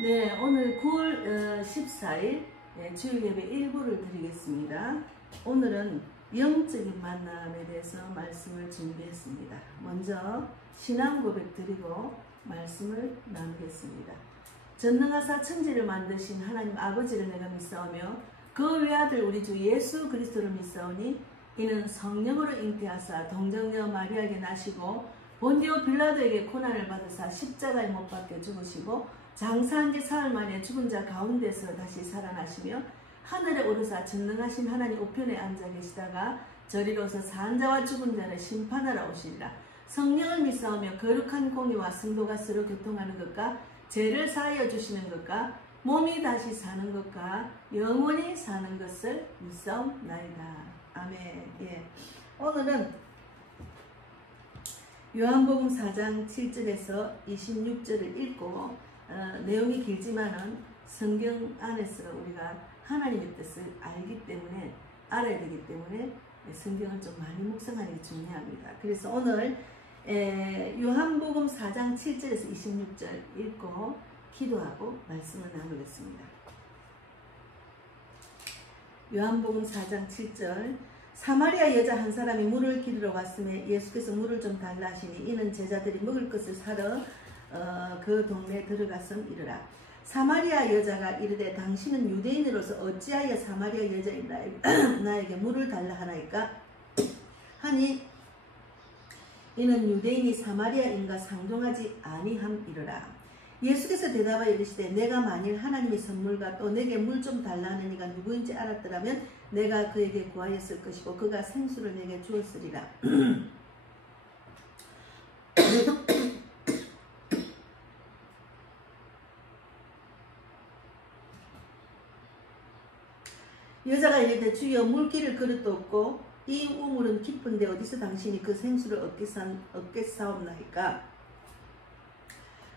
네, 오늘 9월 14일 주일예배 일부를 드리겠습니다. 오늘은 영적인 만남에 대해서 말씀을 준비했습니다. 먼저 신앙 고백 드리고 말씀을 나누겠습니다. 전능하사 천지를 만드신 하나님 아버지를 내가 믿사오며 그 외아들 우리 주 예수 그리스도를 믿사오니 이는 성령으로 잉태하사 동정녀 마리아에게 나시고 본디오 빌라도에게 고난을 받으사 십자가에 못 박혀 죽으시고 장사한 지 사흘 만에 죽은 자 가운데서 다시 살아나시며 하늘에 오르사 전능하신 하나님 우편에 앉아 계시다가 저리로서 산 자와 죽은 자를 심판하러 오시리라. 성령을 믿사오며 거룩한 공의와 성도가 서로 교통하는 것과 죄를 사하여 주시는 것과 몸이 다시 사는 것과 영원히 사는 것을 믿사옵나이다. 아멘. 예. 오늘은 요한복음 4장 7절에서 26절을 읽고 내용이 길지만은 성경 안에서 우리가 하나님의 뜻을 알기 때문에 알아야 되기 때문에 성경을 좀 많이 묵상하는 게 중요합니다. 그래서 오늘 요한복음 4장 7절에서 26절 읽고 기도하고 말씀을 나누겠습니다. 요한복음 4장 7절 사마리아 여자 한 사람이 물을 기르러 왔음에 예수께서 물을 좀 달라 하시니 이는 제자들이 먹을 것을 사러 그 동네에 들어갔음 이르라. 사마리아 여자가 이르되 당신은 유대인으로서 어찌하여 사마리아 여자인 나에게 물을 달라 하나이까 하니 이는 유대인이 사마리아인과 상종하지 아니함 이르라. 예수께서 대답하여 이르시되 내가 만일 하나님의 선물과 또 내게 물 좀 달라 하는 이가 누구인지 알았더라면 내가 그에게 구하였을 것이고 그가 생수를 내게 주었으리라. 여자가 이르되 주여 물기를 그릇도 없고 이 우물은 깊은데 어디서 당신이 그 생수를 얻겠사옵나이까.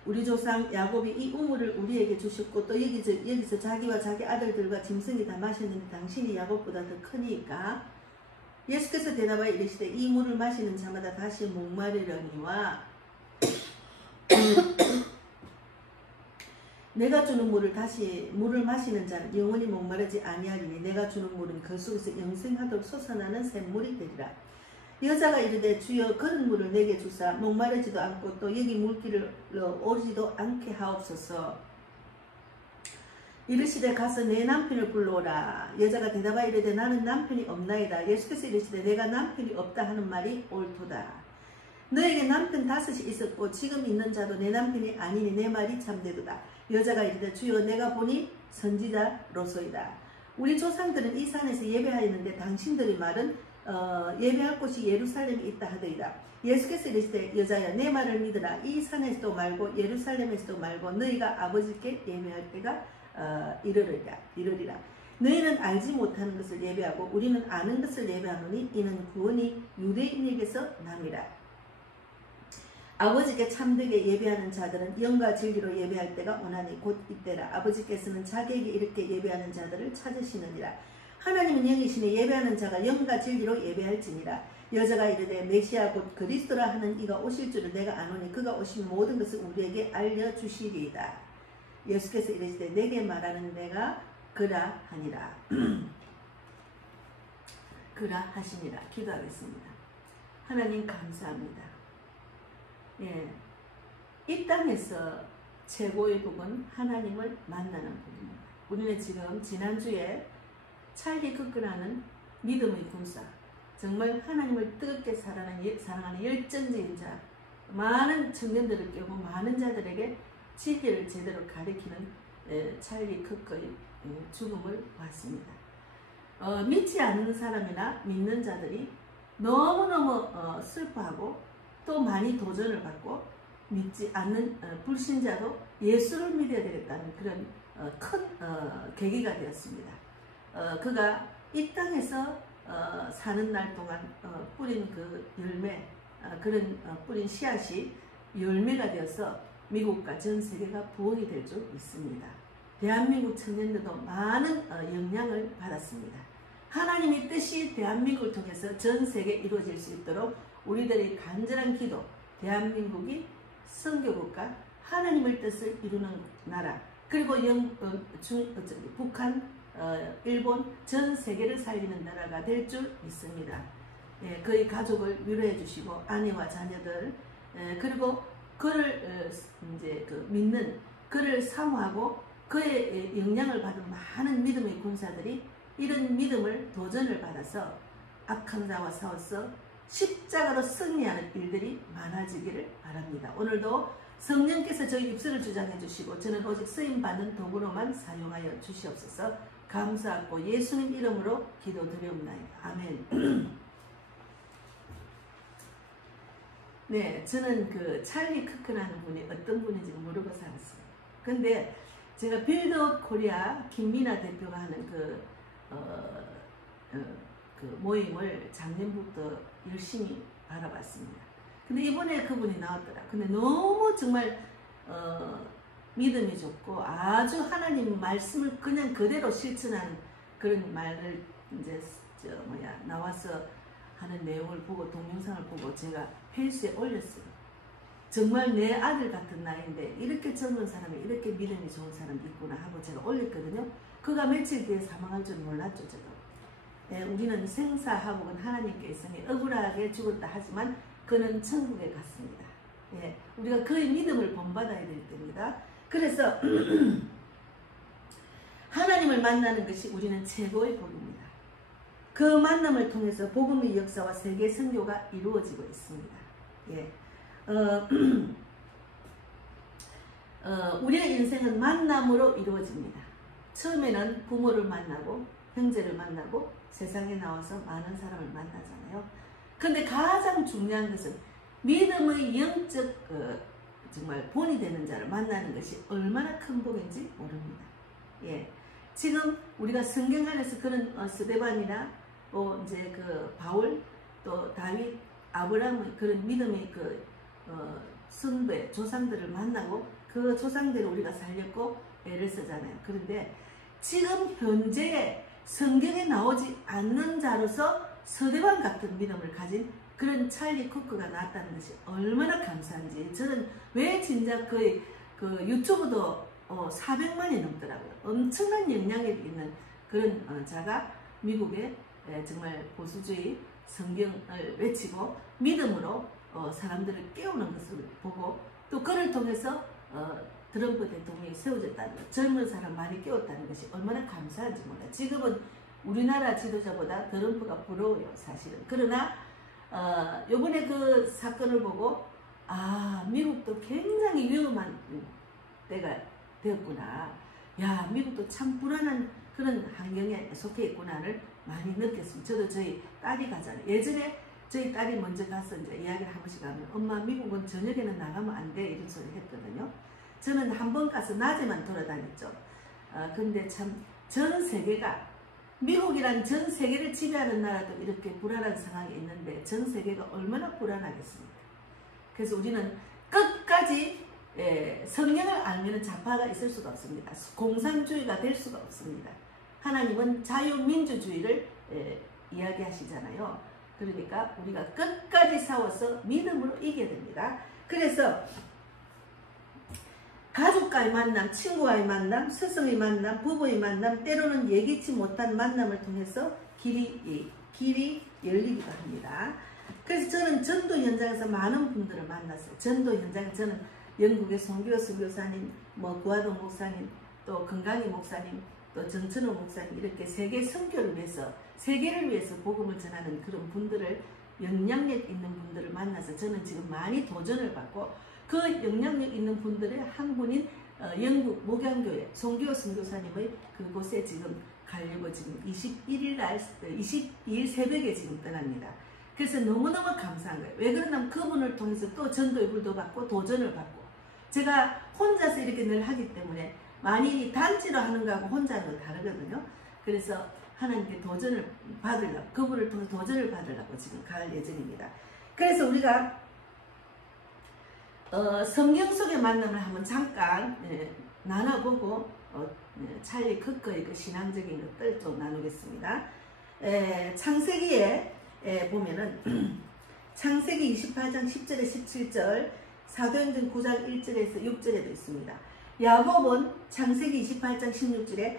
우리 조상 야곱이 이 우물을 우리에게 주셨고 또 여기서 자기와 자기 아들들과 짐승이 다 마셨는데 당신이 야곱보다 더 크니까. 예수께서 대답하여 이르시되 이 물을 마시는 자마다 다시 목마르려니와 내가 주는 물을 마시는 자는 영원히 목마르지 아니하리니 내가 주는 물은 그 속에서 영생하도록 솟아나는 샘물이 되리라. 여자가 이르되 주여 그런 물을 내게 주사 목마르지도 않고 또 여기 물길을 오르지도 않게 하옵소서. 이르시되 가서 내 남편을 불러오라. 여자가 대답하여 이르되 나는 남편이 없나이다. 예수께서 이르시되 내가 남편이 없다 하는 말이 옳도다. 너에게 남편 5이 있었고 지금 있는 자도 내 남편이 아니니 내 말이 참되도다. 여자가 이르되 주여 내가 보니 선지자로소이다. 우리 조상들은 이 산에서 예배하였는데 당신들의 말은 예배할 곳이 예루살렘에 있다 하더이다. 예수께서 이르시되 여자야 내 말을 믿으라. 이 산에서도 말고 예루살렘에서도 말고 너희가 아버지께 예배할 때가 이르리라. 너희는 알지 못하는 것을 예배하고 우리는 아는 것을 예배하노니 이는 구원이 유대인에게서 남이라. 아버지께 참되게 예배하는 자들은 영과 진리로 예배할 때가 오나니 곧 이때라. 아버지께서는 자기에게 이렇게 예배하는 자들을 찾으시느니라. 하나님은 영이시니 예배하는 자가 영과 진리로 예배할지니라. 여자가 이르되 메시아 곧 그리스도라 하는 이가 오실 줄을 내가 아노니 그가 오시면 모든 것을 우리에게 알려주시리이다. 예수께서 이르시되 내게 말하는 내가 그라 하니라. 그라 하시니라. 기도하겠습니다. 하나님 감사합니다. 예, 이 땅에서 최고의 복은 하나님을 만나는 복입니다. 우리는 지금 지난주에 찰리 크크라는 믿음의 군사, 정말 하나님을 뜨겁게 사랑하는 열정적인 자, 많은 청년들을 깨우고 많은 자들에게 진리를 제대로 가리키는 찰리 크크의 죽음을 봤습니다. 믿지 않는 사람이나 믿는 자들이 너무너무 슬퍼하고 또 많이 도전을 받고 믿지 않는 불신자도 예수를 믿어야 되겠다는 그런 큰 계기가 되었습니다. 그가 이 땅에서 사는 날 동안 뿌린 그 열매, 그런 뿌린 씨앗이 열매가 되어서 미국과 전 세계가 부흥이 될 줄 믿습니다. 대한민국 청년들도 많은 영향을 받았습니다. 하나님의 뜻이 대한민국을 통해서 전 세계에 이루어질 수 있도록 우리들의 간절한 기도, 대한민국이 선교국가, 하나님의 뜻을 이루는 나라, 그리고 북한, 일본 전 세계를 살리는 나라가 될 줄 믿습니다. 예, 그의 가족을 위로해 주시고 아내와 자녀들, 그리고 그를 이제 믿는, 그를 사모하고 그의 영향을 받은 많은 믿음의 군사들이 이런 믿음을 도전을 받아서 악한 자와 싸워서 십자가로 승리하는 일들이 많아지기를 바랍니다. 오늘도 성령께서 저희 입술을 주장해 주시고 저는 오직 쓰임받는 도구로만 사용하여 주시옵소서. 감사하고 예수님 이름으로 기도드리옵나이다. 아멘. 네, 저는 그 찰리 크크라는 분이 어떤 분인지 모르고 살았어요. 근데 제가 빌드업 코리아 김미나 대표가 하는 그 모임을 작년부터 열심히 바라봤습니다. 근데 이번에 그분이 나왔더라. 근데 너무 정말 믿음이 좋고 아주 하나님 말씀을 그냥 그대로 실천하는 그런 말을 이제 나와서 하는 내용을 보고 동영상을 보고 제가 페이스에 올렸어요. 정말 내 아들 같은 나이인데 이렇게 젊은 사람이 이렇게 믿음이 좋은 사람이 있구나 하고 제가 올렸거든요. 그가 며칠 뒤에 사망할 줄 몰랐죠. 제가. 예, 우리는 생사하복은 하나님께 있으니 억울하게 죽었다 하지만 그는 천국에 갔습니다. 예, 우리가 그의 믿음을 본받아야 될 때입니다. 그래서 하나님을 만나는 것이 우리는 최고의 복입니다. 그 만남을 통해서 복음의 역사와 세계 선교가 이루어지고 있습니다. 예. 우리의 인생은 만남으로 이루어집니다. 처음에는 부모를 만나고 형제를 만나고 세상에 나와서 많은 사람을 만나잖아요. 근데 가장 중요한 것은 믿음의 영적 정말 본이 되는 자를 만나는 것이 얼마나 큰 복인지 모릅니다. 예. 지금 우리가 성경 안에서 그런 스데반이나 이제 그 바울 또 다윗 아브라함의 그런 믿음의 선배 조상들을 만나고 그 조상들을 우리가 살렸고 애를 쓰잖아요. 그런데 지금 현재 성경에 나오지 않는 자로서 스데반 같은 믿음을 가진 그런 찰리 쿠크가 나왔다는 것이 얼마나 감사한지. 저는 왜 진짜 거의 유튜브도 400만이 넘더라고요. 엄청난 영향력이 있는 그런 자가 미국에 정말 보수주의 성경을 외치고 믿음으로 사람들을 깨우는 것을 보고 또 그를 통해서 트럼프 대통령이 세워졌다는 것, 젊은 사람 많이 깨웠다는 것이 얼마나 감사한지 몰라요. 지금은 우리나라 지도자보다 트럼프가 부러워요, 사실은. 그러나 요번에 그 사건을 보고 미국도 굉장히 위험한 때가 되었구나. 야, 미국도 참 불안한 그런 환경에 속해 있구나를 많이 느꼈습니다. 저도 저희 딸이 가잖아요. 예전에 저희 딸이 먼저 가서 이제 이야기를 한 번씩 하면 엄마 미국은 저녁에는 나가면 안 돼 이런 소리 했거든요. 저는 한 번 가서 낮에만 돌아다녔죠. 근데 참 전 세계가 미국이란 전 세계를 지배하는 나라도 이렇게 불안한 상황이 있는데 전 세계가 얼마나 불안하겠습니까? 그래서 우리는 끝까지 성경을 알면 좌파가 있을 수가 없습니다. 공산주의가 될 수가 없습니다. 하나님은 자유민주주의를 이야기하시잖아요. 그러니까 우리가 끝까지 싸워서 믿음으로 이겨야 됩니다. 그래서 가족과의 만남, 친구와의 만남, 스승의 만남, 부부의 만남, 때로는 예기치 못한 만남을 통해서 길이 열리기도 합니다. 그래서 저는 전도 현장에서 많은 분들을 만났어요. 전도 현장에 저는 영국의 송기호 선교사님, 구하동 목사님, 또 건강희 목사님, 또 정천호 목사님 이렇게 세계 선교를 위해서 세계를 위해서 복음을 전하는 그런 분들을 영향력 있는 분들을 만나서 저는 지금 많이 도전을 받고 그 영향력 있는 분들의 한 분인 영국 목양교회 송기호 선교사님의 그곳에 지금 가려고 지금 22일 새벽에 지금 떠납니다. 그래서 너무너무 감사한 거예요. 왜 그러냐면 그분을 통해서 또 전도의 불도 받고 도전을 받고 제가 혼자서 이렇게 늘 하기 때문에 많이 단체로 하는 거하고 혼자는 다르거든요. 그래서 하나님께 도전을 받으려고 그분을 통해 도전을 받으려고 지금 갈 예정입니다. 그래서 우리가 성경 속의 만남을 한번 잠깐 나눠보고 찰리 크크의 그 신앙적인 것들 좀 나누겠습니다. 창세기에 보면은 창세기 28장 10절에 17절 사도행전 9장 1절에서 6절에도 있습니다. 야곱은 창세기 28장 16절에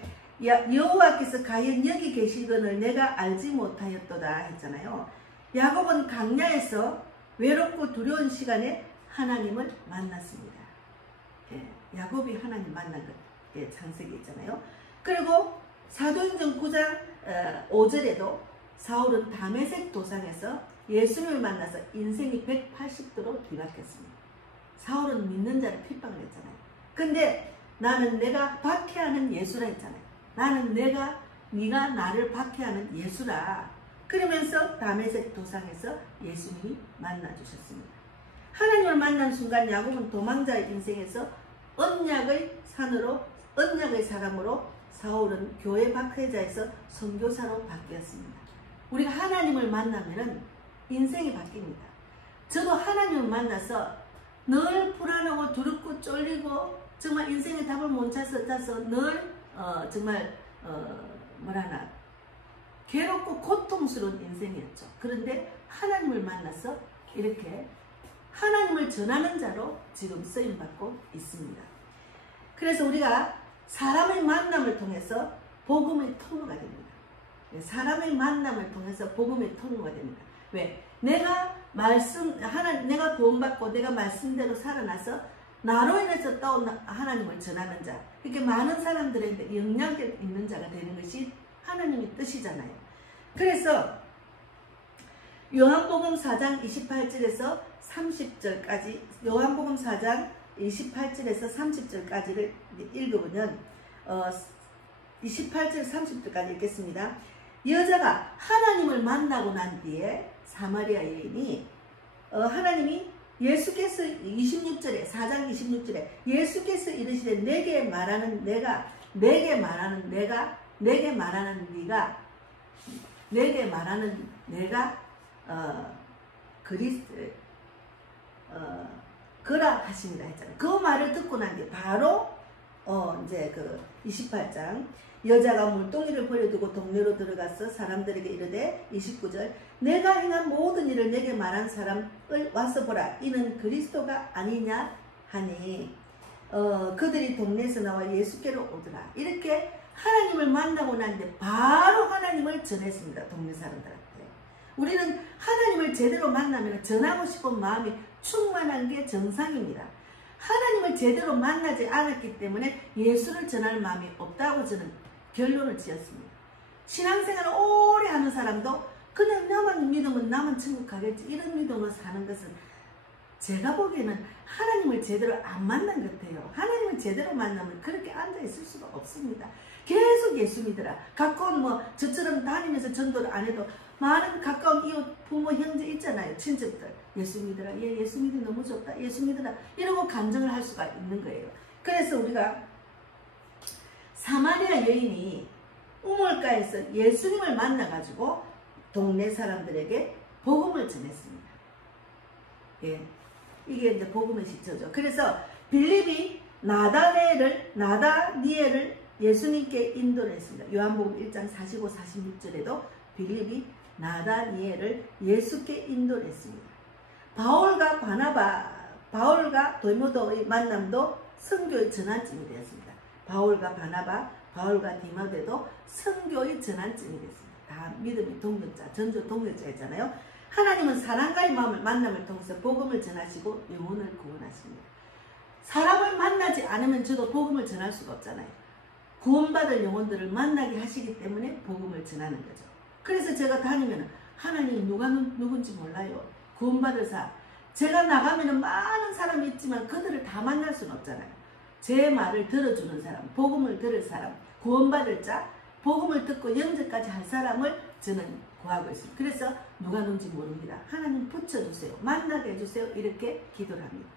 여호와께서 과연 여기 계시거늘 내가 알지 못하였도다 했잖아요. 야곱은 광야에서 외롭고 두려운 시간에 하나님을 만났습니다. 예, 야곱이 하나님 만난 것, 예, 창세기 있잖아요. 그리고 사도행전 9장 5절에도 사울은 다메섹 도상에서 예수님을 만나서 인생이 180도로 뒤바뀌었습니다. 사울은 믿는 자를 핍박을 했잖아요. 근데 나는 내가 박해하는 예수라 했잖아요. 나는 네가 나를 박해하는 예수라. 그러면서 다메섹 도상에서 예수님이 만나주셨습니다. 하나님을 만난 순간 야곱은 도망자의 인생에서 언약의 사람으로, 사울은 교회 박해자에서 선교사로 바뀌었습니다. 우리가 하나님을 만나면은 인생이 바뀝니다. 저도 하나님을 만나서 늘 불안하고 두렵고 쫄리고 정말 인생의 답을 못 찾아서 늘 정말 뭐라나 괴롭고 고통스러운 인생이었죠. 그런데 하나님을 만나서 이렇게 하나님을 전하는 자로 지금 쓰임받고 있습니다. 그래서 우리가 사람의 만남을 통해서 복음의 통로가 됩니다. 사람의 만남을 통해서 복음의 통로가 됩니다. 왜? 내가 구원받고 내가 말씀대로 살아나서 나로 인해서 떠온 하나님을 전하는 자, 이렇게 많은 사람들에게 영향력 있는 자가 되는 것이 하나님의 뜻이잖아요. 그래서 요한복음 4장 28절에서 30절까지, 요한복음 4장 28절에서 30절까지를 읽어보면 28절 30절까지 읽겠습니다. 여자가 하나님을 만나고 난 뒤에 사마리아 여인이 하나님이 예수께서 26절에 4장 26절에 예수께서 이르시되 내게 말하는 네가 그라 하십니다 했잖아요. 그 말을 듣고 난 뒤에 바로 이제 그 28장 여자가 물동이를 버려두고 동네로 들어가서 사람들에게 이르되 29절 내가 행한 모든 일을 내게 말한 사람을 와서 보라 이는 그리스도가 아니냐 하니 그들이 동네에서 나와 예수께로 오더라. 이렇게 하나님을 만나고 난 뒤에 바로 하나님을 전했습니다. 동네 사람들한테. 우리는 하나님을 제대로 만나면 전하고 싶은 마음이 충만한 게 정상입니다. 하나님을 제대로 만나지 않았기 때문에 예수를 전할 마음이 없다고 저는 결론을 지었습니다. 신앙생활을 오래 하는 사람도 그냥 나만 믿으면 나만 천국 가겠지 이런 믿음으로 사는 것은 제가 보기에는 하나님을 제대로 안 만난 것 같아요. 하나님을 제대로 만나면 그렇게 앉아있을 수가 없습니다. 계속 예수 믿으라. 가까운 저처럼 다니면서 전도를 안 해도 많은 가까운 이웃, 부모, 형제 있잖아요. 친척들. 예수 믿으라. 얘 예수 믿으면 너무 좋다. 예수 믿으라. 이러고 간증을 할 수가 있는 거예요. 그래서 우리가 사마리아 여인이 우물가에서 예수님을 만나가지고 동네 사람들에게 복음을 전했습니다. 예. 이게 이제 복음의 시초죠. 그래서 빌립이 나다니엘을 예수님께 인도를 했습니다. 요한복음 1장 45, 46절에도 빌립이 나다니엘을 예수께 인도를 했습니다. 바울과 디모데의 만남도 선교의 전환점이 되었습니다. 바울과 바나바, 바울과 디모데도 선교의 전환점이 됐습니다. 다 믿음의 동력자, 전조 동력자였잖아요. 하나님은 사람과의 만남을 통해서 복음을 전하시고 영혼을 구원하십니다. 사람을 만나지 않으면 저도 복음을 전할 수가 없잖아요. 구원받을 영혼들을 만나게 하시기 때문에 복음을 전하는 거죠. 그래서 제가 다니면 하나님 누군지 몰라요. 구원받을 제가 나가면 많은 사람이 있지만 그들을 다 만날 수는 없잖아요. 제 말을 들어주는 사람, 복음을 들을 사람, 구원받을 자, 복음을 듣고 영접까지 할 사람을 저는 구하고 있습니다. 그래서 누가 누군지 모릅니다. 하나님 붙여주세요. 만나게 해주세요. 이렇게 기도를 합니다.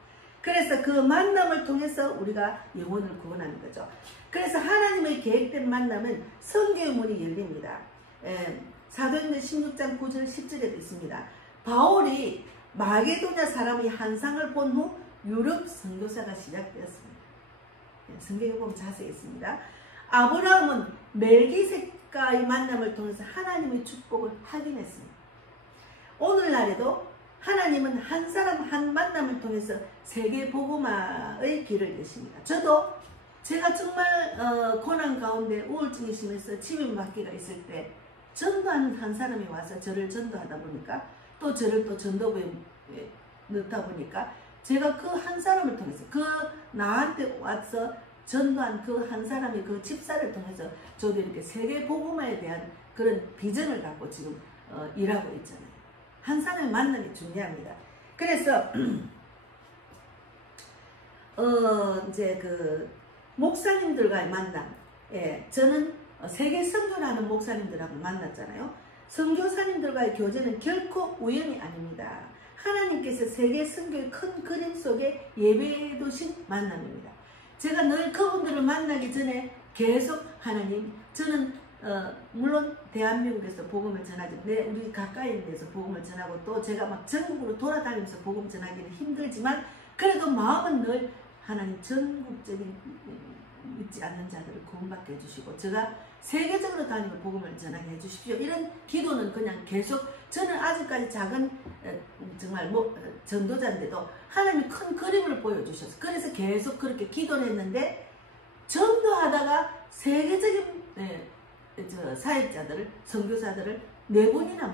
그래서 그 만남을 통해서 우리가 영혼을 구원하는 거죠. 그래서 하나님의 계획된 만남은 성경의 문이 열립니다. 사도행전 16장 9절 10절에도 있습니다. 바울이 마게도냐 사람의 환상을 본 후 유럽 선교사가 시작되었습니다. 성경에 보면 자세히 있습니다. 아브라함은 멜기세과의 만남을 통해서 하나님의 축복을 확인했습니다. 오늘날에도 하나님은 한 사람 한 만남을 통해서 세계 복음화의 길을 여십니다. 저도 제가 정말 고난 가운데 우울증이 심해서 치매받기가 있을 때 전도하는 한 사람이 와서 저를 전도하다 보니까 또 저를 또 전도부에 넣다 보니까 제가 그 한 사람을 통해서 나한테 와서 전도한 그 한 사람이 그 집사를 통해서 저도 이렇게 세계 복음화에 대한 그런 비전을 갖고 지금 일하고 있잖아요. 한 사람의 만남이 중요합니다. 그래서 이제 그 목사님들과의 만남, 예, 저는 세계 선교라는 목사님들하고 만났잖아요. 선교사님들과의 교제는 결코 우연이 아닙니다. 하나님께서 세계 선교의 큰 그림 속에 예배해 두신 만남입니다. 제가 늘 그분들을 만나기 전에 계속 하나님, 저는 물론 대한민국에서 복음을 전하지, 우리 가까이 있는 데서 복음을 전하고 또 제가 막 전국으로 돌아다니면서 복음 전하기는 힘들지만 그래도 마음은 늘 하나님 전국적인 믿지 않는 자들을 구원받게 해주시고 제가 세계적으로 다니고 복음을 전하게 해주십시오. 이런 기도는 그냥 계속, 저는 아직까지 작은 정말 전도자인데도 하나님이 큰 그림을 보여주셔서 그래서 계속 그렇게 기도를 했는데 전도하다가 세계적인 사역자들을, 선교사들을 4분이나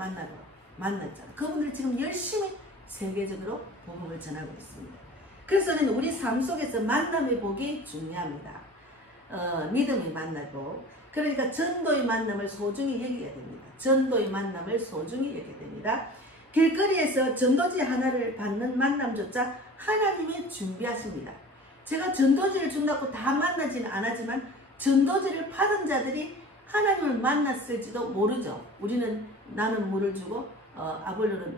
만났잖아요. 그분들이 지금 열심히 세계적으로 복음을 전하고 있습니다. 그래서 저는 우리 삶 속에서 만남의 복이 중요합니다. 믿음의 만나고, 그러니까 전도의 만남을 소중히 여기게 됩니다. 전도의 만남을 소중히 여기게 됩니다. 길거리에서 전도지 하나를 받는 만남조차 하나님이 준비하십니다. 제가 전도지를 준다고 다 만나지는 않았지만 전도지를 받은 자들이 하나님을 만났을지도 모르죠. 우리는 나는 물을 주고 아볼로는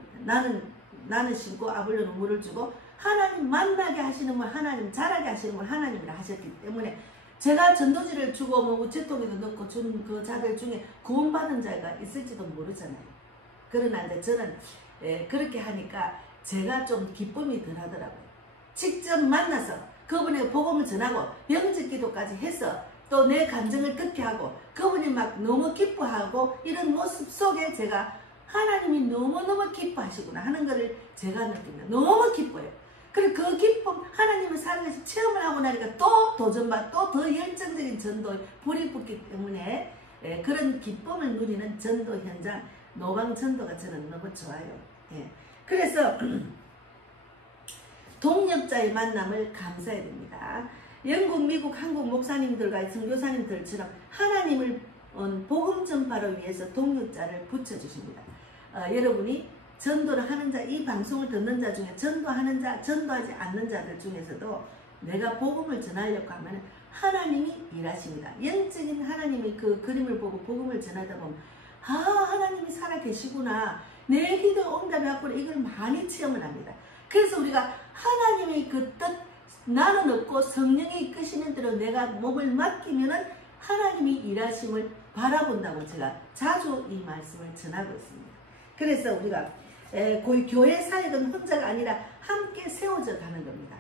나는 심고 아볼로는 물을 주고, 하나님 만나게 하시는 분, 하나님 자라게 하시는 분 하나님이라 하셨기 때문에 제가 전도지를 주고 우체통에도 넣고 준 그 자들 중에 구원받은 자가 있을지도 모르잖아요. 그러나 이제 저는 그렇게 하니까 제가 좀 기쁨이 덜 하더라고요. 직접 만나서 그분의 복음을 전하고 병직 기도까지 해서 또 내 감정을 듣게 하고 그분이 막 너무 기뻐하고 이런 모습 속에 제가 하나님이 너무너무 기뻐하시구나 하는 것을 제가 느낍니다. 너무 기뻐요. 그리고 그 기쁨, 하나님을 살아계신 체험을 하고 나니까 또 도전받, 또 더 열정적인 전도에 불이 붙기 때문에 그런 기쁨을 누리는 전도 현장, 노방 전도가 저는 너무 좋아요. 그래서 동력자의 만남을 감사해야 됩니다. 영국, 미국, 한국 목사님들과 선교사님들처럼 하나님을 복음 전파를 위해서 동력자를 붙여주십니다. 여러분이 전도를 하는 자, 이 방송을 듣는 자 중에 전도하는 자, 전도하지 않는 자들 중에서도 내가 복음을 전하려고 하면 하나님이 일하십니다. 영적인 하나님의 그 그림을 보고 복음을 전하다 보면 하나님이 살아계시구나, 내 기도 응답이 왔구나, 이걸 많이 체험을 합니다. 그래서 우리가 하나님의 그 뜻, 나는 없고 성령이 이끄시는 대로 내가 몸을 맡기면은 하나님이 일하심을 바라본다고 제가 자주 이 말씀을 전하고 있습니다. 그래서 우리가 교회 사역은 혼자가 아니라 함께 세워져 가는 겁니다.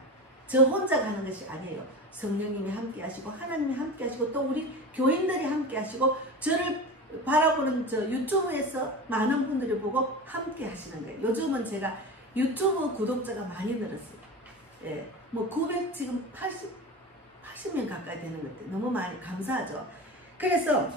저 혼자 가는 것이 아니에요. 성령님이 함께 하시고 하나님이 함께 하시고 또 우리 교인들이 함께 하시고 저를 바라보는 저 유튜브에서 많은 분들이 보고 함께 하시는 거예요. 요즘은 제가 유튜브 구독자가 많이 늘었어요. 뭐 900 지금 80명 가까이 되는 것 같아요. 너무 많이 감사하죠. 그래서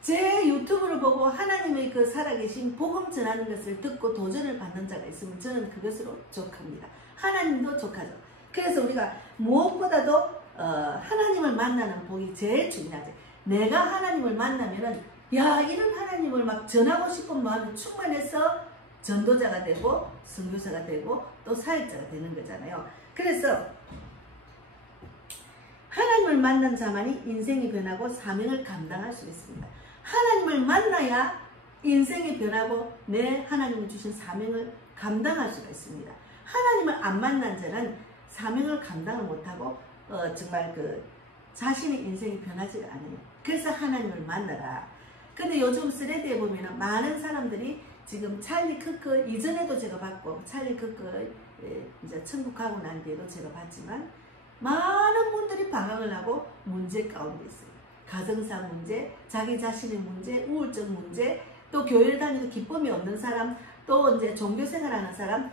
제 유튜브를 보고 하나님의 그 살아계신 복음 전하는 것을 듣고 도전을 받는 자가 있으면 저는 그것으로 족합니다. 하나님도 족하죠. 그래서 우리가 무엇보다도 하나님을 만나는 복이 제일 중요하죠. 내가 하나님을 만나면은 이런 하나님을 막 전하고 싶은 마음이 충만해서 전도자가 되고 선교사가 되고 또 사역자가 되는 거잖아요. 그래서 하나님을 만난 자만이 인생이 변하고 사명을 감당할 수 있습니다. 하나님을 만나야 인생이 변하고 내 하나님이 주신 사명을 감당할 수가 있습니다. 하나님을 안 만난 자는 사명을 감당을 못하고 정말 그 자신의 인생이 변하지 않아요. 그래서 하나님을 만나라. 근데 요즘 스레드에 보면은 많은 사람들이 지금 찰리 크크 이전에도 제가 봤고 찰리 크크 이제 천국 가고 난 뒤에도 제가 봤지만 많은 분들이 방황을 하고 문제 가운데 있어요. 가정상 문제, 자기 자신의 문제, 우울증 문제, 또 교회를 다니는 기쁨이 없는 사람, 또 이제 종교생활하는 사람,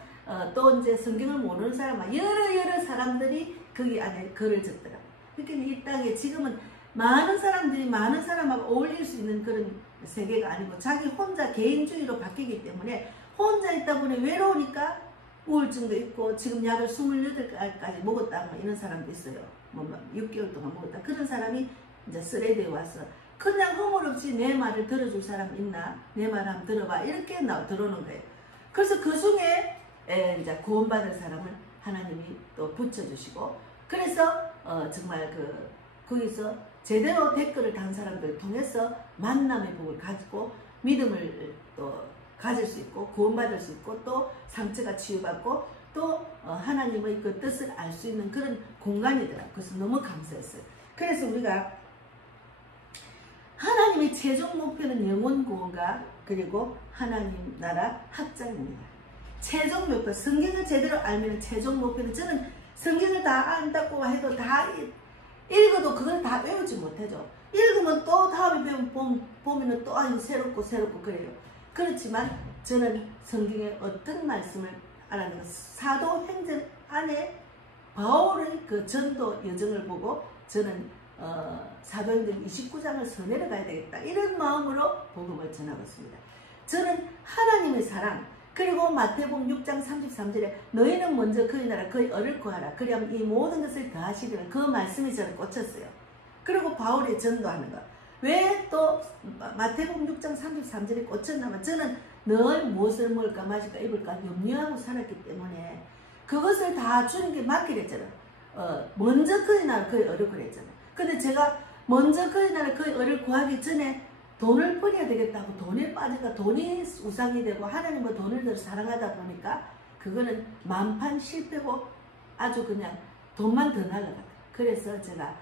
또 이제 성경을 모르는 사람, 여러 사람들이 거기 안에 글을 적더라고요. 그러니까 이 땅에 지금은 많은 사람들이 많은 사람하고 어울릴 수 있는 그런 세계가 아니고 자기 혼자 개인주의로 바뀌기 때문에 혼자 있다 보니 외로우니까 우울증도 있고 지금 약을 28알까지 먹었다 뭐 이런 사람도 있어요. 뭐 6개월 동안 먹었다. 그런 사람이 이제 스레드에 와서 그냥 허물없이 내 말을 들어줄 사람 있나? 내 말 한번 들어봐. 이렇게 들어오는 거예요. 그래서 그 중에 이제 구원받을 사람을 하나님이 또 붙여주시고 그래서 정말 거기서 제대로 댓글을 단 사람들을 통해서 만남의 복을 가지고 믿음을 또 가질 수 있고 구원받을 수 있고 또 상처가 치유받고 또 하나님의 그 뜻을 알 수 있는 그런 공간이더라고요. 그래서 너무 감사했어요. 그래서 우리가 하나님의 최종 목표는 영혼 구원과 그리고 하나님 나라 확장입니다. 최종 목표, 성경을 제대로 알면 최종 목표는 저는 성경을 다 안다고 해도 다 읽어도 그걸 다 외우지 못하죠. 읽으면 또 다음에 보면은 또 새롭고 그래요. 그렇지만 저는 성경의 어떤 말씀을 알아내고 사도행전 안에 바울의 그 전도 여정을 보고 저는 사도행전 29장을 선회를 가야 되겠다 이런 마음으로 복음을 전하고 있습니다. 저는 하나님의 사랑 그리고 마태복음 6장 33절에 너희는 먼저 그의 나라 그의 의를 구하라 그리하면 이 모든 것을 더하시리라 그 말씀이 저를 꽂혔어요. 그리고 바울이 전도하는 것 왜 또 마태복음 6장 33절에 꽂혔냐면 저는 늘 무엇을 먹을까 마실까 입을까 염려하고 살았기 때문에 그것을 다 주님께 맡기랬잖아요. 먼저 그의 나라 그의 의를 구했잖아요. 근데 제가 먼저 그의 나라 그의 의를 구하기 전에 돈을 버려야 되겠다고 돈에 빠지니까 돈이 우상이 되고 하나님은 돈을 더 사랑하다 보니까 그거는 만판 실패고 아주 그냥 돈만 더 날라가다. 그래서 제가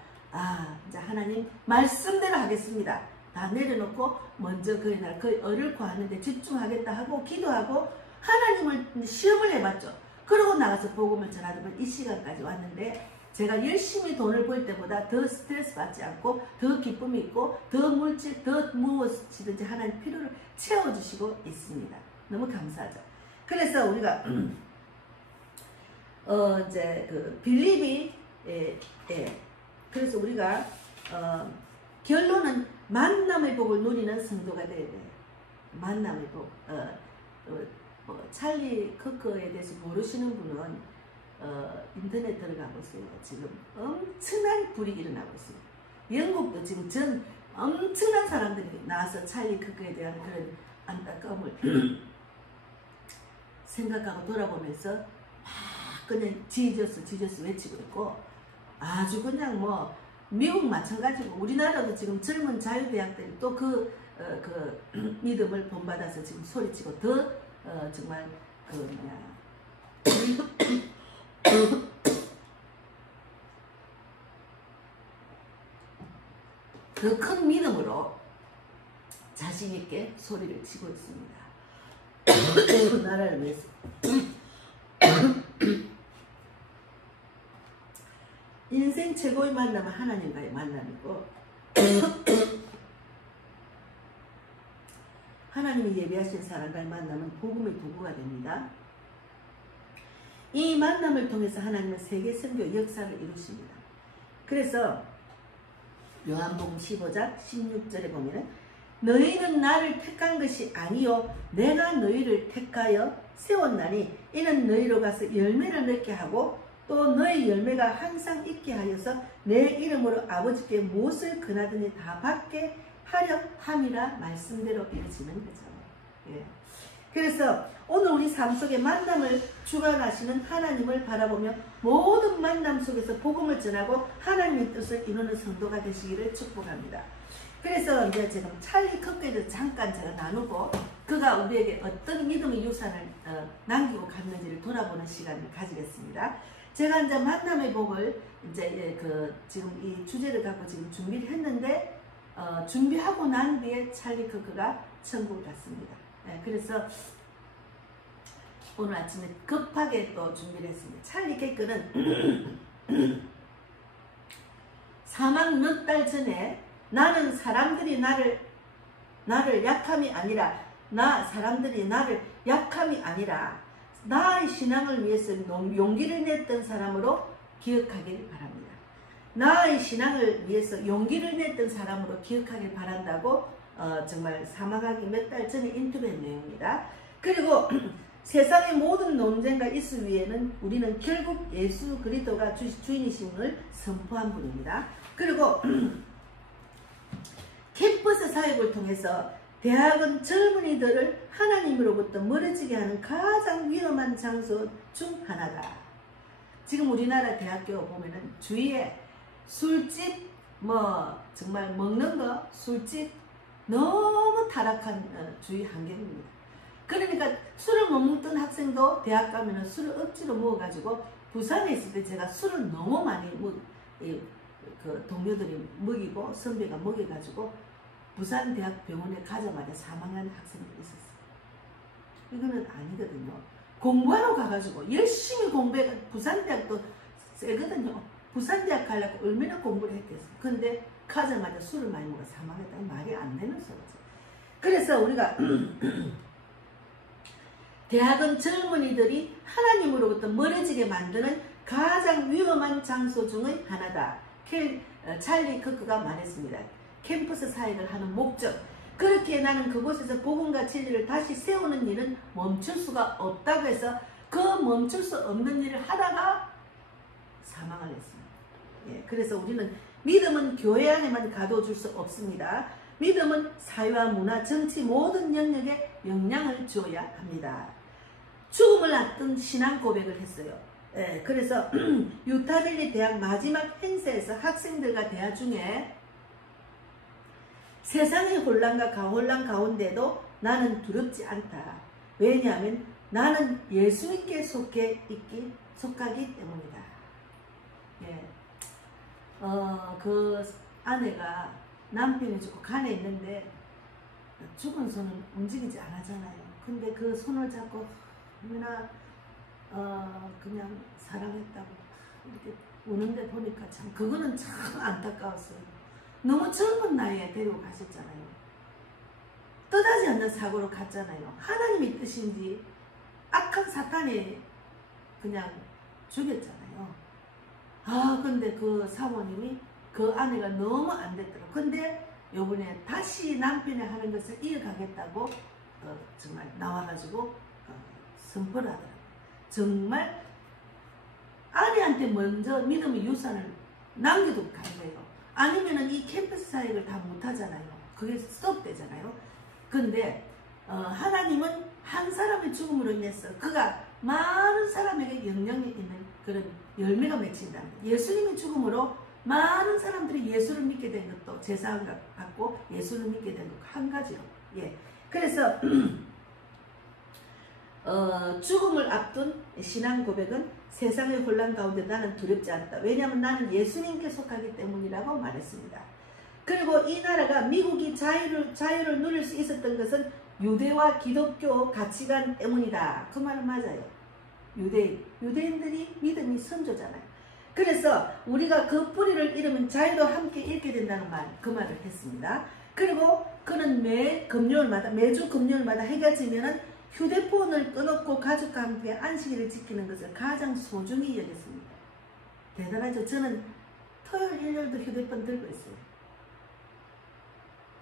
이제 하나님 말씀대로 하겠습니다. 다 내려놓고 먼저 그의 날 그의 의를 구하는데 집중하겠다 하고 기도하고 하나님을 시험을 해봤죠. 그러고 나가서 복음을 전하다 보니 이 시간까지 왔는데 제가 열심히 돈을 벌 때보다 더 스트레스 받지 않고 더 기쁨이 있고 더 물질 더 무엇이든지 하나님 필요를 채워주시고 있습니다. 너무 감사하죠. 그래서 우리가 이제 그 빌립이 그래서 우리가 결론은 만남의 복을 누리는 성도가 되어야 돼요. 만남의 복. 찰리 커커에 대해서 모르시는 분은 인터넷 들어가 보세요. 지금 엄청난 불이 일어나고 있습니다. 영국도 지금 엄청난 사람들이 나와서 찰리 커커에 대한 그런 안타까움을 생각하고 돌아보면서 막 그냥 지저스 외치고 있고 아주 그냥 뭐 미국 마찬가지고 우리나라도 지금 젊은 자유대학들이 또 그 믿음을 본받아서 지금 소리치고 더 정말 더 큰 믿음으로 자신있게 소리를 치고 있습니다. 나라를 위해서. 인생 최고의 만남은 하나님과의 만남이고 하나님이 예비하신 사람과의 만남은 복음의 도구가 됩니다. 이 만남을 통해서 하나님은 세계 선교 역사를 이루십니다. 그래서 요한복음 15장 16절에 보면 너희는 나를 택한 것이 아니요 내가 너희를 택하여 세웠나니 이는 너희로 가서 열매를 맺게 하고 또 너희 열매가 항상 있게 하여서 내 이름으로 아버지께 무엇을 권하든지 다 받게 하려 함이라 말씀대로 이루어지는 거죠. 예. 그래서 오늘 우리 삶 속에 만남을 주관하시는 하나님을 바라보며 모든 만남 속에서 복음을 전하고 하나님의 뜻을 이루는 성도가 되시기를 축복합니다. 그래서 이제 지금 찰리 커커에 대해서 잠깐 제가 나누고 그가 우리에게 어떤 믿음의 유산을 남기고 갔는지를 돌아보는 시간을 가지겠습니다. 제가 이제 만남의 복을 이제 지금 이 주제를 갖고 지금 준비를 했는데 준비하고 난 뒤에 찰리 커커가 천국을 갔습니다. 네, 그래서 오늘 아침에 급하게 또 준비를 했습니다. 찰리 커커는 사망 몇 달 전에 나는 사람들이 나를 약함이 아니라 사람들이 나를 약함이 아니라 나의 신앙을 위해서 용기를 냈던 사람으로 기억하길 바랍니다. 나의 신앙을 위해서 용기를 냈던 사람으로 기억하길 바란다고 정말 사망하기 몇 달 전에 인터뷰한 내용입니다. 그리고 세상의 모든 논쟁과 이슈 위에는 우리는 결국 예수 그리스도가 주인이심을 선포한 분입니다. 그리고 캠퍼스 사역을 통해서 대학은 젊은이들을 하나님으로부터 멀어지게 하는 가장 위험한 장소 중 하나다. 지금 우리나라 대학교 보면은 주위에 술집, 정말 먹는 거, 술집 너무 타락한 주위 환경입니다. 그러니까 술을 못 먹던 학생도 대학 가면은 술을 억지로 먹어가지고, 부산에 있을 때 제가 술을 너무 많이 그 동료들이 먹이고 선배가 먹여가지고 부산 대학 병원에 가자마자 사망한 학생들이 있었어요. 이거는 아니거든요. 공부하러 가가지고 열심히 공부해. 부산대학도 세거든요. 부산대학 가려고 얼마나 공부를 했겠어요. 근데 가자마자 술을 많이 먹어 사망했다는 말이 안 되는 소리죠. 그래서 우리가 대학은 젊은이들이 하나님으로부터 멀어지게 만드는 가장 위험한 장소 중의 하나다. 찰리 크크가 말했습니다. 캠퍼스 사역을 하는 목적, 그렇게 나는 그곳에서 복음과 진리를 다시 세우는 일은 멈출 수가 없다고 해서 그 멈출 수 없는 일을 하다가 사망을 했습니다. 예, 그래서 우리는 믿음은 교회 안에만 가둬줄 수 없습니다. 믿음은 사회와 문화, 정치 모든 영역에 영향을 주어야 합니다. 죽음을 앞둔 신앙 고백을 했어요. 예, 그래서 유타밸리 대학 마지막 행사에서 학생들과 대화 중에 세상의 혼란 가운데도 나는 두렵지 않다. 왜냐하면 나는 예수님께 속하기 때문이다. 예. 그 아내가 남편이 죽고 간에 있는데 죽은 손은 움직이지 않았잖아요. 근데 그 손을 잡고 얼마나 그냥 사랑했다고 이렇게 우는데 보니까 참 그거는 참 안타까웠어요. 너무 젊은 나이에 데리고 가셨잖아요. 뜻하지 않는 사고로 갔잖아요. 하나님의 뜻인지 악한 사탄이 그냥 죽였잖아요. 근데 그 사모님이 그 아내가 너무 안 됐더라고요. 근데 요번에 다시 남편이 하는 것을 이어가겠다고 정말 나와가지고 선포를 하더라고요. 정말 아내한테 먼저 믿음의 유산을 남겨두고 간 거예요. 아니면은 이 캠퍼스 사역을 다 못하잖아요. 그게 스톱되잖아요. 근데 하나님은 한 사람의 죽음으로 인해서 그가 많은 사람에게 영향이 있는 그런 열매가 맺힌다는 거예요. 예수님의 죽음으로 많은 사람들이 예수를 믿게 된 것도 제사함 받고 예수를 믿게 된 것 한 가지로. 예. 그래서 죽음을 앞둔 신앙 고백은 세상의 혼란 가운데 나는 두렵지 않다. 왜냐하면 나는 예수님께 속하기 때문이라고 말했습니다. 그리고 이 나라가 미국이 자유를 누릴 수 있었던 것은 유대와 기독교 가치관 때문이다. 그 말은 맞아요. 유대인들이 믿음이 선조잖아요. 그래서 우리가 그 뿌리를 잃으면 자유도 함께 잃게 된다는 그 말을 했습니다. 그리고 그는 매주 금요일마다 해가 지면은 휴대폰을 끊었고 가족과 함께 안식일을 지키는 것을 가장 소중히 여겼습니다. 대단하죠. 저는 토요일, 일요일도 휴대폰 들고 있어요.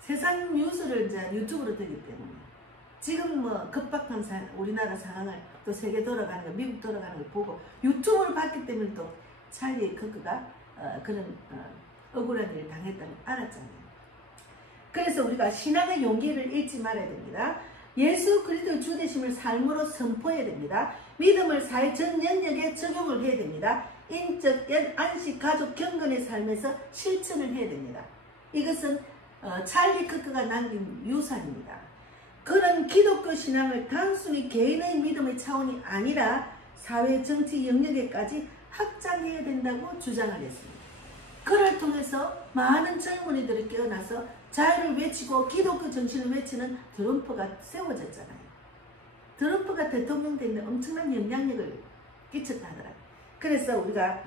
세상 뉴스를 이제 유튜브로 듣기 때문에. 지금 급박한 우리나라 상황을 또 세계 돌아가는 거, 미국 돌아가는 걸 보고 유튜브를 봤기 때문에 또 찰리 크크가 그런 억울한 일을 당했다는 걸 알았잖아요. 그래서 우리가 신앙의 용기를 잃지 말아야 됩니다. 예수 그리스도의 주되심을 삶으로 선포해야 됩니다. 믿음을 사회 전 영역에 적용을 해야 됩니다. 인적, 안식, 가족, 경건의 삶에서 실천을 해야 됩니다. 이것은 찰리 크크가 남긴 유산입니다. 그런 기독교 신앙을 단순히 개인의 믿음의 차원이 아니라 사회, 정치 영역에까지 확장해야 된다고 주장을 했습니다. 그를 통해서 많은 젊은이들이 깨어나서 자유를 외치고 기독교 정신을 외치는 트럼프가 세워졌잖아요. 트럼프가 대통령 되는데 엄청난 영향력을 끼쳤다 하더라고요. 그래서 우리가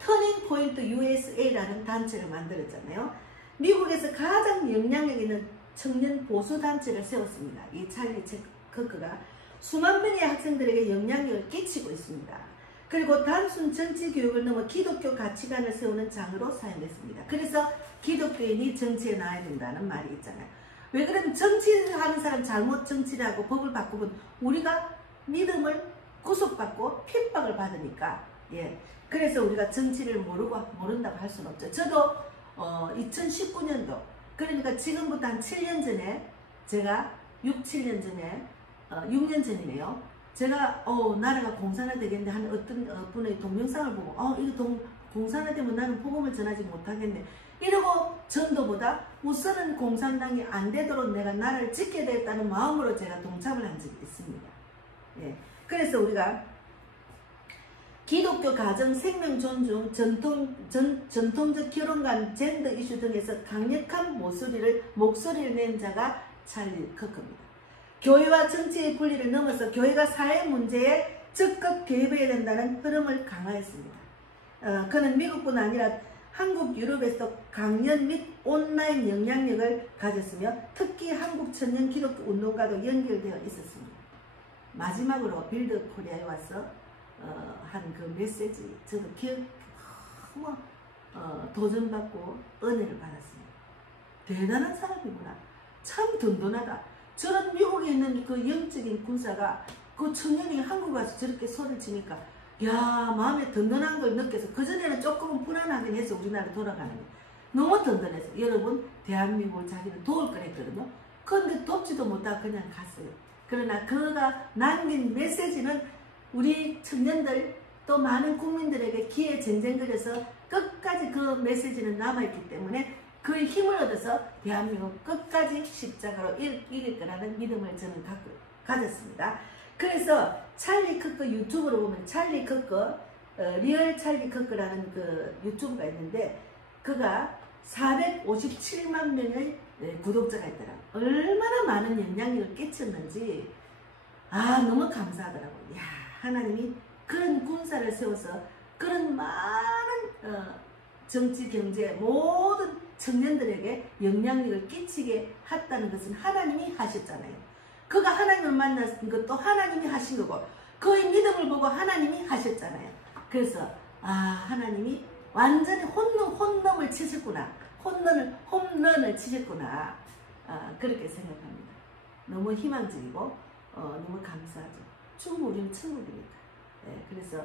터닝 포인트 USA라는 단체를 만들었잖아요. 미국에서 가장 영향력 있는 청년 보수 단체를 세웠습니다. 이 찰리 크크가 수만 명의 학생들에게 영향력을 끼치고 있습니다. 그리고 단순 정치 교육을 넘어 기독교 가치관을 세우는 장으로 사용됐습니다. 그래서 기독교인이 정치에 나와야 된다는 말이 있잖아요. 왜 그러면 정치하는 사람 잘못 정치를 하고 법을 바꾸면 우리가 믿음을 구속받고 핍박을 받으니까, 예. 그래서 우리가 정치를 모른다고 할 수는 없죠. 저도 2019년도, 그러니까 지금부터 한 7년 전에, 제가 7년 전에, 6년 전이네요. 제가 나라가 공산화 되겠는데 하는 어떤 분의 동영상을 보고 이거 공산화되면 나는 복음을 전하지 못하겠네 이러고, 전도보다 우선은 공산당이 안 되도록 내가 나라를 지켜야 되겠다는 마음으로 제가 동참을 한 적이 있습니다. 예. 그래서 우리가 기독교 가정, 생명 존중, 전통적 결혼관, 젠더 이슈 등에서 강력한 목소리를 낸 자가 찰리 커커입니다. 교회와 정치의 분리를 넘어서 교회가 사회 문제에 적극 개입해야 된다는 흐름을 강화했습니다. 그는 미국뿐 아니라 한국, 유럽에서 강연 및 온라인 영향력을 가졌으며 특히 한국 천년 기독교 운동과도 연결되어 있었습니다. 마지막으로 빌드 코리아에 와서 한 그 메시지, 저도 너무 도전받고 은혜를 받았습니다. 대단한 사람이구나. 참 든든하다. 저런 미국에 있는 그 영적인 군사가 그 청년이 한국 와서 저렇게 소리를 치니까 야, 마음에 든든한 걸 느껴서, 그전에는 조금은 불안하긴 해서 우리나라 돌아가는 게 너무 든든해서, 여러분 대한민국을 자기는 도울 거랬거든요. 그런데 돕지도 못하고 그냥 갔어요. 그러나 그가 남긴 메시지는 우리 청년들 또 많은 국민들에게 기회 전쟁거려서 끝까지 그 메시지는 남아있기 때문에 그 힘을 얻어서 대한민국 끝까지 십자가로 이길 거라는 믿음을 저는 가졌습니다. 그래서 찰리 커커 유튜브로 보면 찰리 커커, 리얼 찰리 커커라는 그 유튜브가 있는데, 그가 457만 명의 구독자가 있더라고요. 얼마나 많은 영향력을 끼쳤는지 너무 감사하더라고요. 야, 하나님이 그런 군사를 세워서 그런 많은 정치, 경제 모든 청년들에게 영향력을 끼치게 했다는 것은 하나님이 하셨잖아요. 그가 하나님을 만났은 것도 하나님이 하신 거고, 그의 믿음을 보고 하나님이 하셨잖아요. 그래서 하나님이 완전히 홈런을 치셨구나. 홈런을 치셨구나. 그렇게 생각합니다. 너무 희망적이고 너무 감사하죠. 충분 우리는 천국이니까. 그래서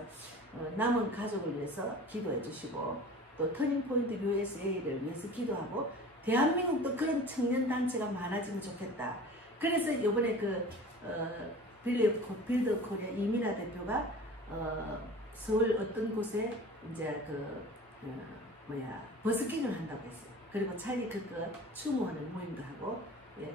남은 가족을 위해서 기도해 주시고, 또 터닝포인트 USA를 위해서 기도하고, 대한민국도 그런 청년단체가 많아지면 좋겠다. 그래서 이번에 빌드 코리아 이민아 대표가 서울 어떤 곳에 이제 버스킹을 한다고 했어요. 그리고 찰리 커커 추모하는 모임도 하고,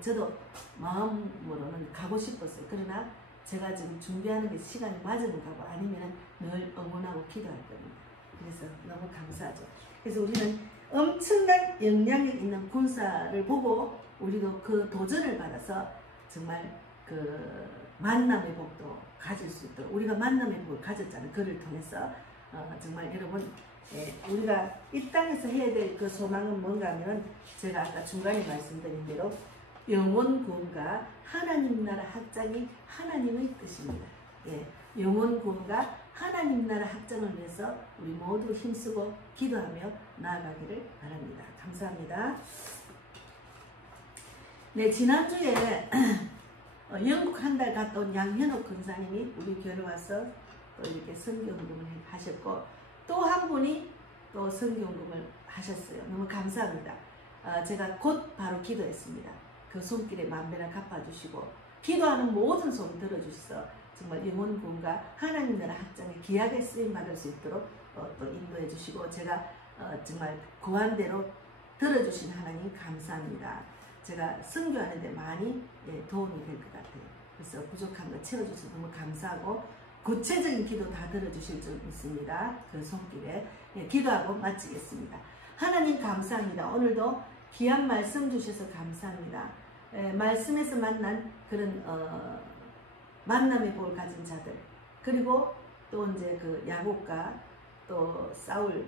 저도 마음으로는 가고 싶었어요. 그러나 제가 지금 준비하는 게 시간이 맞으면 가고, 아니면 늘 응원하고 기도할 겁니다. 그래서 너무 감사하죠. 그래서 우리는 엄청난 영향력 있는 군사를 보고 우리도 그 도전을 받아서 정말 그 만남의 복도 가질 수 있도록, 우리가 만남의 복을 가졌잖아요. 그를 통해서 정말 여러분, 우리가 이 땅에서 해야 될 그 소망은 뭔가 하면, 제가 아까 중간에 말씀드린 대로 영원 구원과 하나님 나라 확장이 하나님의 뜻입니다. 영원 구원과 하나님 나라 확장을 위해서 우리 모두 힘쓰고 기도하며 나아가기를 바랍니다. 감사합니다. 네, 지난주에 영국 한 달 갔다 온 양현옥 권사님이 우리 교회에 와서 또 이렇게 선교운동을 하셨고, 또 한 분이 또 선교운동을 하셨어요. 너무 감사합니다. 제가 곧 바로 기도했습니다. 그 손길에 만배나 갚아주시고, 기도하는 모든 소리 들어주셔서 정말 영혼 구원과 하나님 나라 확장에 귀하게 쓰임받을 수 있도록 또 인도해 주시고, 제가 정말 고한대로 들어주신 하나님 감사합니다. 제가 선교하는 데 많이 도움이 될 것 같아요. 그래서 부족한 거 채워주셔서 너무 감사하고, 구체적인 기도 다 들어주실 줄 믿습니다. 그 손길에 기도하고 마치겠습니다. 하나님 감사합니다. 오늘도 귀한 말씀 주셔서 감사합니다. 말씀에서 만난 그런 만남의 복을 가진 자들, 그리고 또 이제 그 야곱과 또 사울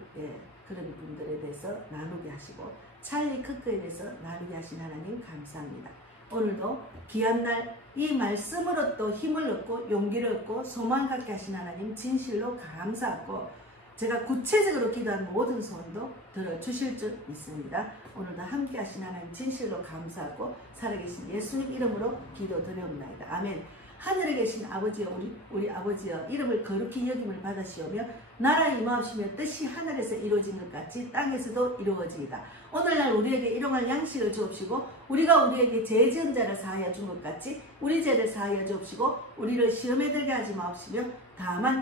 그런 분들에 대해서 나누게 하시고, 찰리 커커에 대해서 나누게 하신 하나님 감사합니다. 오늘도 귀한 날 이 말씀으로 또 힘을 얻고 용기를 얻고 소망 갖게 하신 하나님 진실로 감사하고 제가 구체적으로 기도하는 모든 소원도 들어주실 줄 믿습니다. 오늘도 함께 하신 하나님 진실로 감사하고 살아계신 예수님 이름으로 기도드려옵나이다. 아멘. 하늘에 계신 아버지여, 우리 아버지여, 이름을 거룩히 여김을 받으시오며 나라 임하옵시며 뜻이 하늘에서 이루어진 것 같이 땅에서도 이루어지이다. 오늘날 우리에게 일용할 양식을 주옵시고 우리가 우리에게 죄 지은 자를 사하여 준 것 같이 우리 죄를 사하여 주옵시고 우리를 시험에 들게 하지 마옵시며 다만